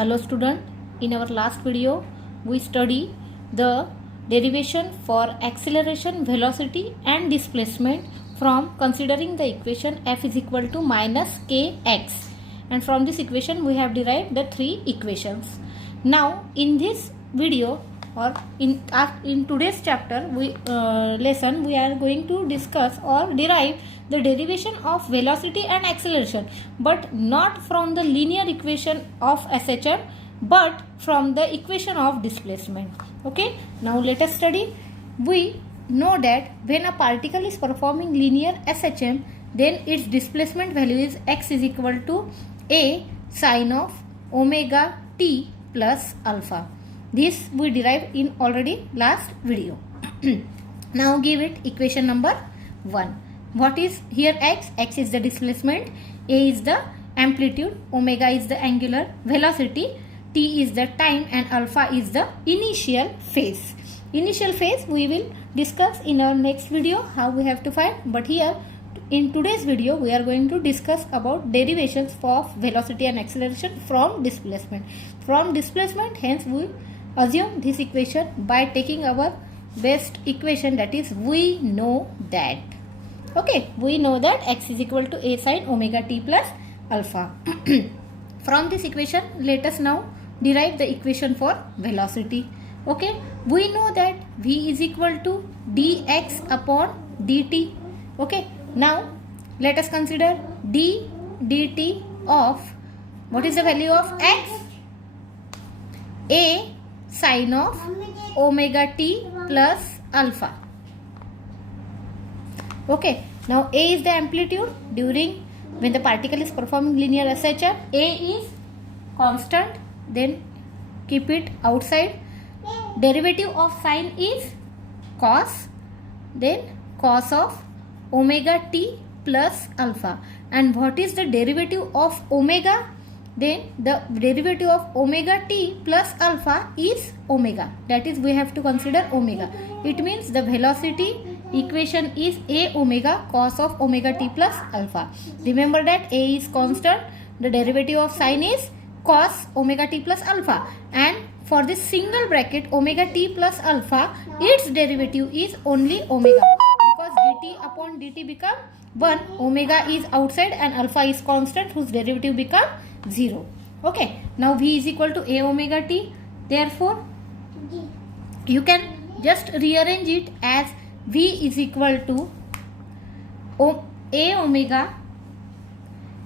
Hello student, in our last video we study the derivation for acceleration, velocity and displacement from considering the equation f is equal to minus kx, and from this equation we have derived the three equations. Now in this video or in today's chapter lesson we are going to discuss or derive the derivation of velocity and acceleration, but not from the linear equation of SHM but from the equation of displacement. Okay, now let us study. We know that when a particle is performing linear SHM, then its displacement value is x is equal to a sine of omega t plus alpha. This we derived in already last video. Now give it equation number 1. What is here x? X is the displacement, a is the amplitude, omega is the angular velocity, t is the time and alpha is the initial phase. Initial phase we will discuss in our next video how we have to find, but here in today's video we are going to discuss about derivations for velocity and acceleration from displacement. From displacement, hence we assume this equation by taking our best equation, that is we know that. Okay, we know that x is equal to a sine omega t plus alpha. From this equation, let us now derive the equation for velocity. Okay, we know that v is equal to dx upon dt. Okay, now let us consider d dt of, what is the value of x? A sine of omega t plus alpha. Okay, now a is the amplitude during when the particle is performing linear SHM. A is constant, then keep it outside. Derivative of sine is cos, then cos of omega t plus alpha. And what is the derivative of omega? Then the derivative of omega t plus alpha is omega. That is, we have to consider omega. It means the velocity equation is a omega cos of omega t plus alpha. Remember that a is constant, the derivative of sine is cos omega t plus alpha, and for this single bracket omega t plus alpha, its derivative is only omega, because dt upon dt become 1, omega is outside and alpha is constant whose derivative become 0. Okay, now v is equal to a omega t, therefore you can just rearrange it as v is equal to a omega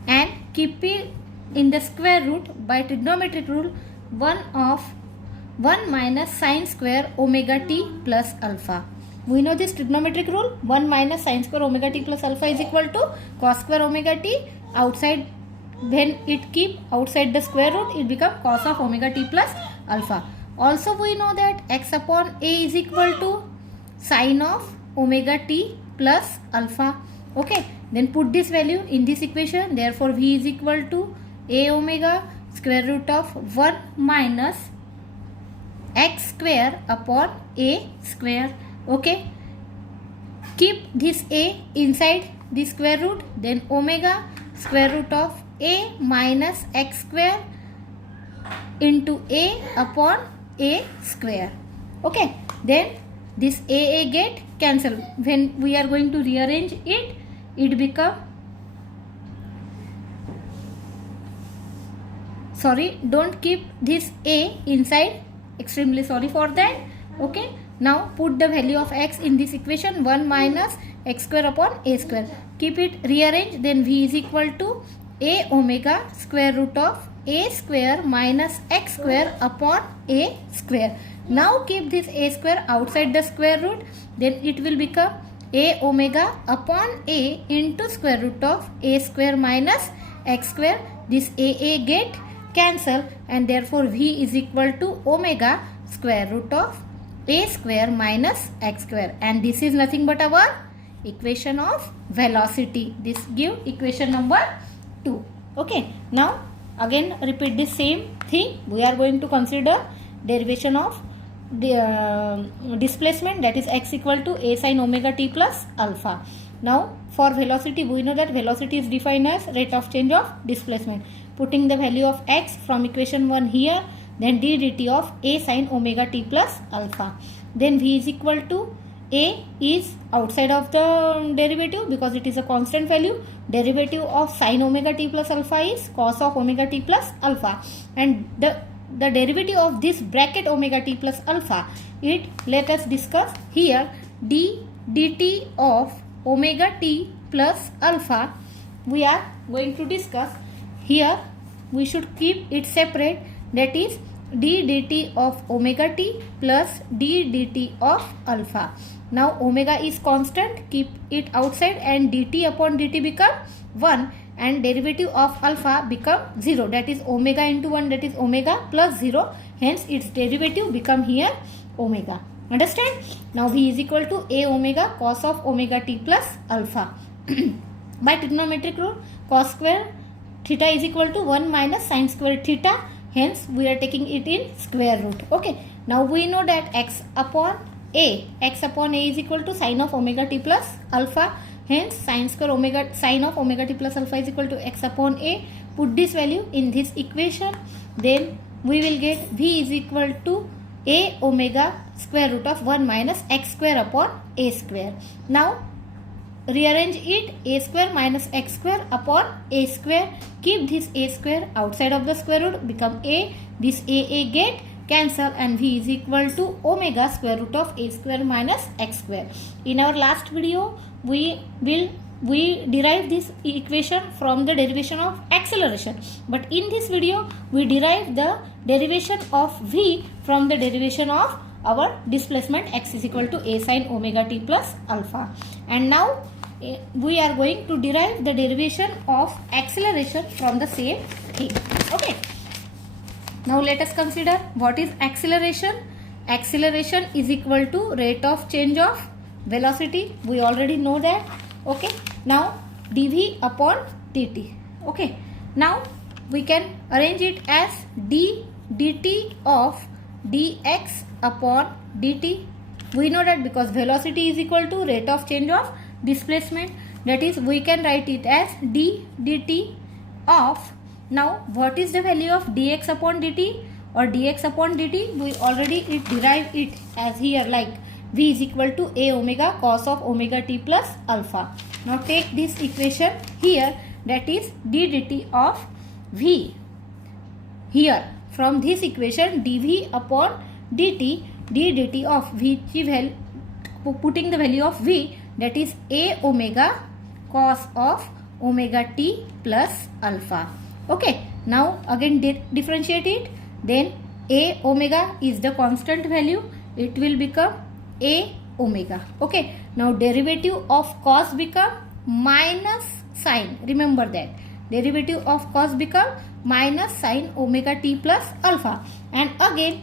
and keep it in the square root by trigonometric rule 1 of 1 minus sine square omega t plus alpha. We know this trigonometric rule, 1 minus sine square omega t plus alpha is equal to cos square omega t. Outside, when it keep outside the square root, it become cos of omega t plus alpha. Also we know that x upon a is equal to sine of omega t plus alpha. Okay, then put this value in this equation, therefore v is equal to a omega square root of 1 minus x square upon a square. Okay, keep this a inside the square root, then omega square root of a minus x square into a upon a square. Okay, then this a get cancel. When we are going to rearrange it, it become, sorry, don't keep this a inside, extremely sorry for that. Okay, now put the value of x in this equation, 1 minus x square upon a square. Keep it rearrange, then v is equal to a omega square root of a square minus x square upon a square. Now keep this a square outside the square root, then it will become a omega upon a into square root of a square minus x square. This a get cancel and therefore v is equal to omega square root of a square minus x square, and this is nothing but our equation of velocity. This give equation number 2. Okay, now again repeat the same thing. We are going to consider derivation of the displacement, that is x equal to a sine omega t plus alpha. Now for velocity, we know that velocity is defined as rate of change of displacement. putting the value of x from equation 1 here, then d dt of a sin omega t plus alpha. Then v is equal to a is outside of the derivative because it is a constant value. Derivative of sin omega t plus alpha is cos of omega t plus alpha, and the derivative of this bracket omega t plus alpha, let us discuss here. D dt of omega t plus alpha we are going to discuss here. We should keep it separate, that is d dt of omega t plus d dt of alpha. Now omega is constant, keep it outside, and dt upon dt become 1, and derivative of alpha become 0, that is omega into 1, that is omega plus 0, hence its derivative become here omega. Understand? Now v is equal to a omega cos of omega t plus alpha. By trigonometric rule, cos square theta is equal to 1 minus sin square theta, hence we are taking it in square root. Okay, now we know that x upon a is equal to sin of omega t plus alpha, hence sin of omega t plus alpha is equal to x upon a. Put this value in this equation, then we will get v is equal to a omega square root of 1 minus x square upon a square. Now rearrange it, a square minus x square upon a square, keep this a square outside of the square root, become a, this a get cancel, and v is equal to omega square root of a square minus x square. In our last video we derive this equation from the derivation of acceleration, but in this video we derive the derivation of v from the derivation of our displacement x is equal to a sin omega t plus alpha. And now we are going to derive the derivation of acceleration from the same thing. Okay, now let us consider what is acceleration. Acceleration is equal to rate of change of velocity, we already know that. Okay, now dv upon dt. Okay, now we can arrange it as d dt of dx upon dt. We know that because velocity is equal to rate of change of displacement, that is we can write it as d dt of, now what is the value of dx upon dt or dx upon dt? We already derive it as here, like v is equal to a omega cos of omega t plus alpha. Now take this equation here, that is d dt of v. Here from this equation dv upon dt, d dt of v, putting the value of v, that is a omega cos of omega t plus alpha. Okay, now again differentiate it, then a omega is the constant value, it will become a omega. Okay, now derivative of cos become minus sin, remember that derivative of cos become minus sin omega t plus alpha, and again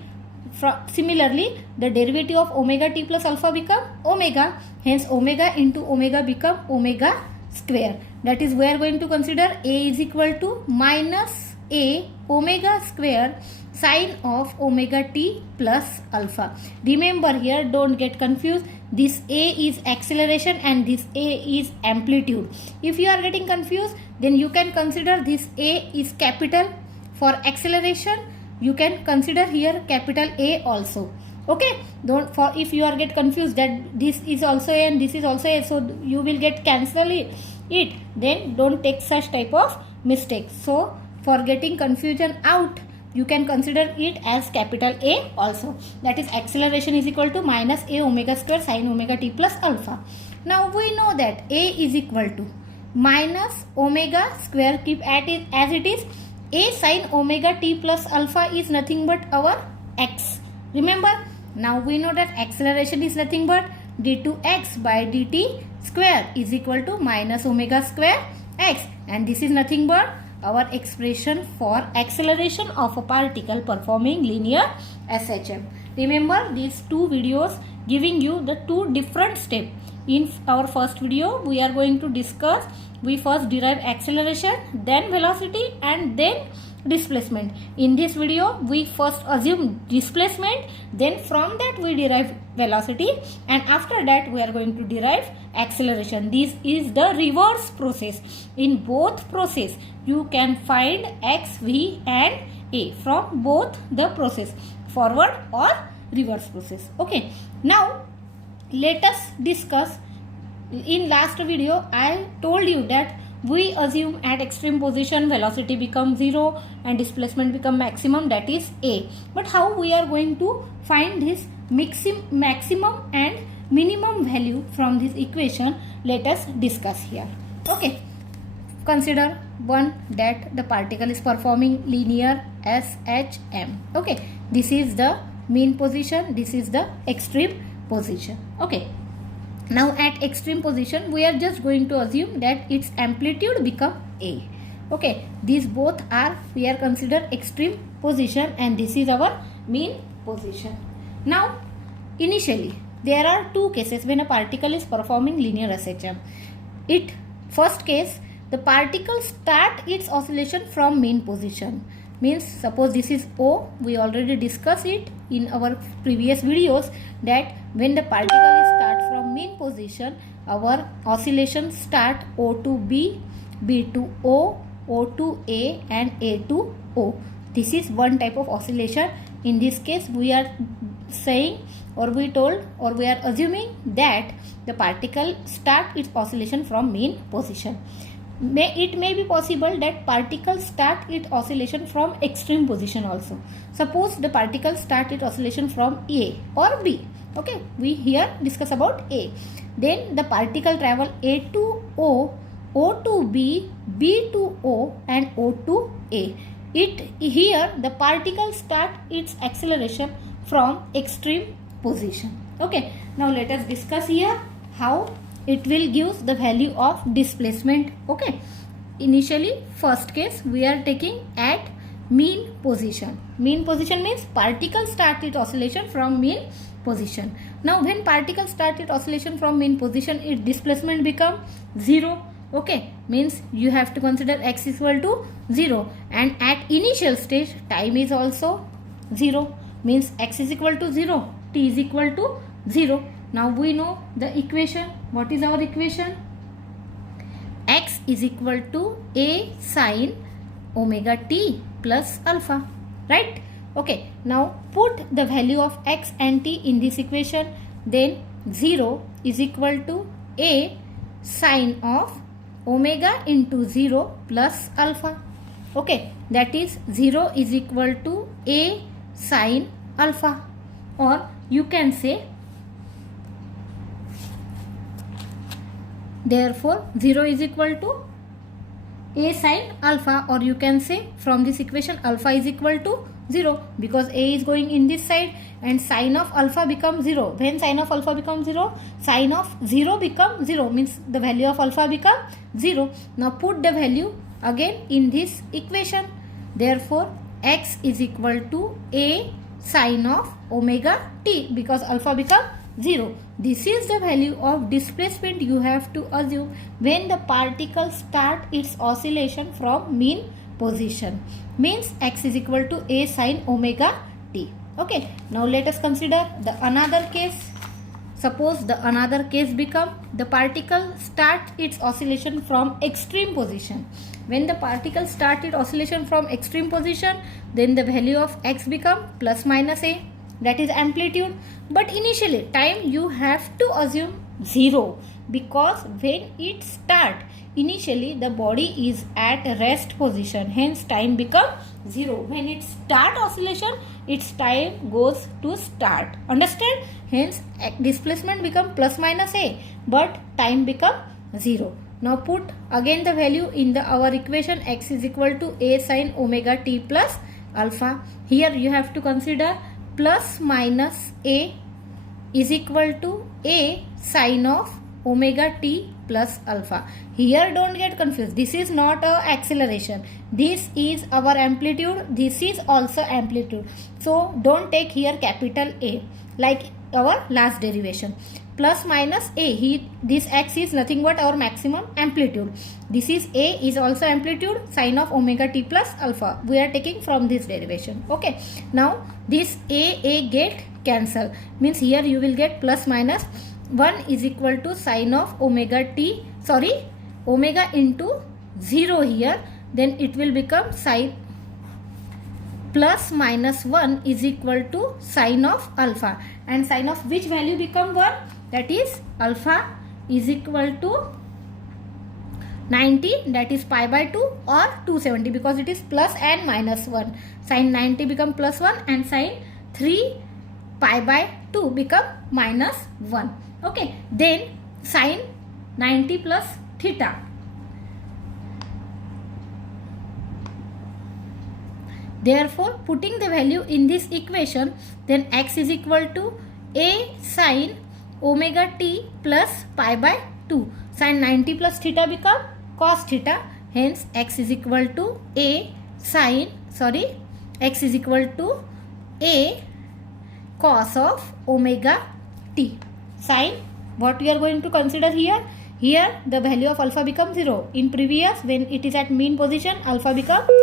similarly the derivative of omega t plus alpha become omega, hence omega into omega become omega square. That is we are going to consider a is equal to minus a omega square sin of omega t plus alpha. Remember here, don't get confused, this a is acceleration and this a is amplitude. If you are getting confused, then you can consider this a is capital. For acceleration you can consider here capital A also. Okay, don't, for if you are get confused that this is also a and this is also a, so you will get cancel it, then don't take such type of mistakes. So for getting confusion out, you can consider it as capital A also, that is acceleration is equal to minus a omega square sin omega t plus alpha. Now we know that a is equal to minus omega square, keep at it as it is, a sin omega t plus alpha is nothing but our x. Remember, now we know that acceleration is nothing but d2x by dt square is equal to minus omega square x, and this is nothing but our expression for acceleration of a particle performing linear SHM. Remember these two videos giving you the two different steps. In our first video we are going to discuss, we first derive acceleration, then velocity, and then displacement. In this video, we first assume displacement, then from that we derive velocity, and after that we are going to derive acceleration. This is the reverse process. In both process, you can find x, v and a from both the process, forward or reverse process. Okay, now let us discuss. In last video I told you that we assume at extreme position velocity becomes 0 and displacement become maximum, that is a. But how we are going to find this maximum and minimum value from this equation, let us discuss here. Okay, consider one that the particle is performing linear SHM. Okay, this is the mean position, this is the extreme position. Okay, now at extreme position we are just going to assume that its amplitude become a. Okay, these both are, we are consider extreme position, and this is our mean position. Now initially there are two cases when a particle is performing linear SHM. First case, the particle start its oscillation from mean position. Means suppose this is O, we already discussed it in our previous videos that when the particle is start from mean position, our oscillation start O to B, B to O, O to A and A to O. This is one type of oscillation. In this case we are saying, or we told, or we are assuming that the particle start its oscillation from mean position. It may be possible that particles start its oscillation from extreme position also. Suppose the particle start its oscillation from A or B. Okay, we here discuss about A. Then the particle travel A to O, O to B, B to O and O to A. Here the particle start its acceleration from extreme position. Okay, now let us discuss here how it will give the value of displacement. Okay, initially first case we are taking at mean position. Mean position means particle start its oscillation from mean position. Now when particle start its oscillation from mean position, its displacement become 0. Okay, means you have to consider x is equal to 0, and at initial stage time is also 0, means x is equal to 0, t is equal to 0. Now we know the equation. What is our equation? X is equal to a sin omega t plus alpha, right? Okay, now put the value of x and t in this equation. Then 0 is equal to a sin of omega into 0 plus alpha. Okay, that is 0 is equal to a sin alpha, or you can say, therefore 0 is equal to a sin alpha, or you can say from this equation alpha is equal to 0 because a is going in this side and sin of alpha becomes 0. When sin of alpha becomes 0, sin of 0 becomes 0, means the value of alpha becomes 0. Now put the value again in this equation. Therefore x is equal to a sin of omega t because alpha becomes 0. This is the value of displacement you have to assume when the particle start its oscillation from mean position. Means x is equal to a sin omega t. Okay, now let us consider the another case. Suppose the another case become the particle start its oscillation from extreme position. When the particle start its oscillation from extreme position, then the value of x become plus minus a, that is amplitude. But initially time you have to assume 0 because when it start, initially the body is at rest position, hence time become 0. When it start oscillation, its time goes to start. Understand? Hence displacement become plus minus a, but time become 0. Now put again the value in our equation. X is equal to a sin omega t plus alpha. Here you have to consider plus minus a is equal to a sin of omega t plus alpha. Here don't get confused. This is not a acceleration. This is our amplitude. This is also amplitude. So don't take here capital A like our last derivation. plus minus a. This x is nothing but our maximum amplitude. This is a is also amplitude, sine of omega t plus alpha. We are taking from this derivation. Okay. Now this a get cancel, means here you will get plus minus 1 is equal to sine of omega t, omega into 0 here, then it will become sine plus minus 1 is equal to sine of alpha, and sine of which value become 1, that is alpha is equal to 90, that is pi by 2 or 270, because it is plus and minus 1. Sine 90 become plus 1 and sine 3 pi by 2 become minus 1. Okay, then sine 90 plus theta. Therefore, putting the value in this equation, then x is equal to a sine omega t plus pi by 2. Sine 90 plus theta become cos theta. Hence, x is equal to a cos of omega t. Sine, what we are going to consider here? Here, the value of alpha becomes 0. In previous, when it is at mean position, alpha becomes 0.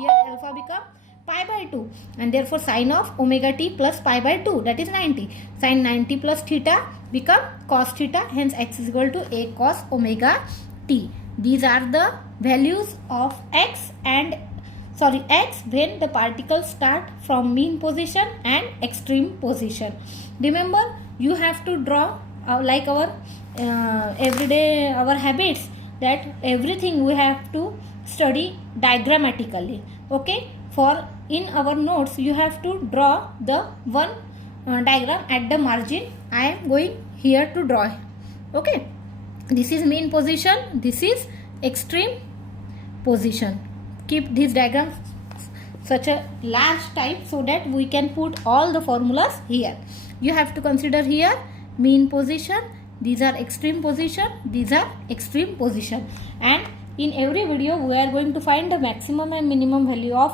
Here alpha become pi by 2, and therefore sine of omega t plus pi by 2, that is 90. Sine 90 plus theta become cos theta, hence x is equal to a cos omega t. These are the values of x when the particles start from mean position and extreme position. Remember, you have to draw like our everyday our habits, that everything we have to study diagrammatically. Okay, for in our notes you have to draw the one diagram at the margin. I am going here to draw. Okay, this is mean position, this is extreme position. Keep this diagram such a large type so that we can put all the formulas here. You have to consider here mean position, these are extreme position, these are extreme position, and in every video we are going to find the maximum and minimum value of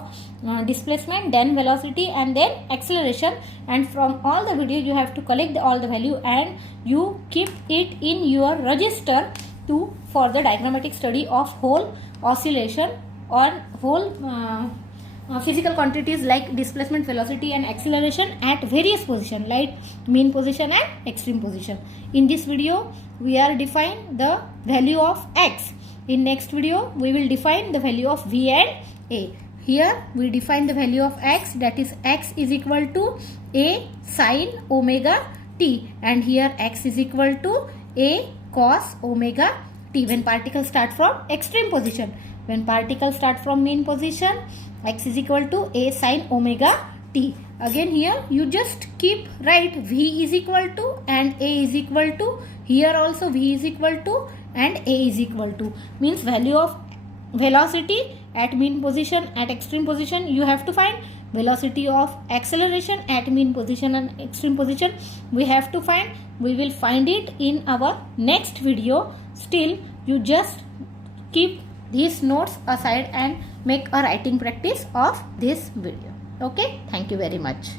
displacement, then velocity, and then acceleration, and from all the video you have to collect all the value and you keep it in your register for the diagrammatic study of whole oscillation or whole physical quantities like displacement, velocity and acceleration at various position like mean position and extreme position. In this video we are define the value of x. In next video we will define the value of v and a. Here we define the value of x, that is x is equal to a sine omega t, and here x is equal to a cos omega t when particles start from extreme position. When particles start from mean position, x is equal to a sine omega t. Again here you just keep write v is equal to and a is equal to. Here also v is equal to and a is equal to, means value of velocity at mean position, at extreme position you have to find. Velocity of acceleration at mean position and extreme position we have to find. We will find it in our next video. Still you just keep these notes aside and make a writing practice of this video. Okay, thank you very much.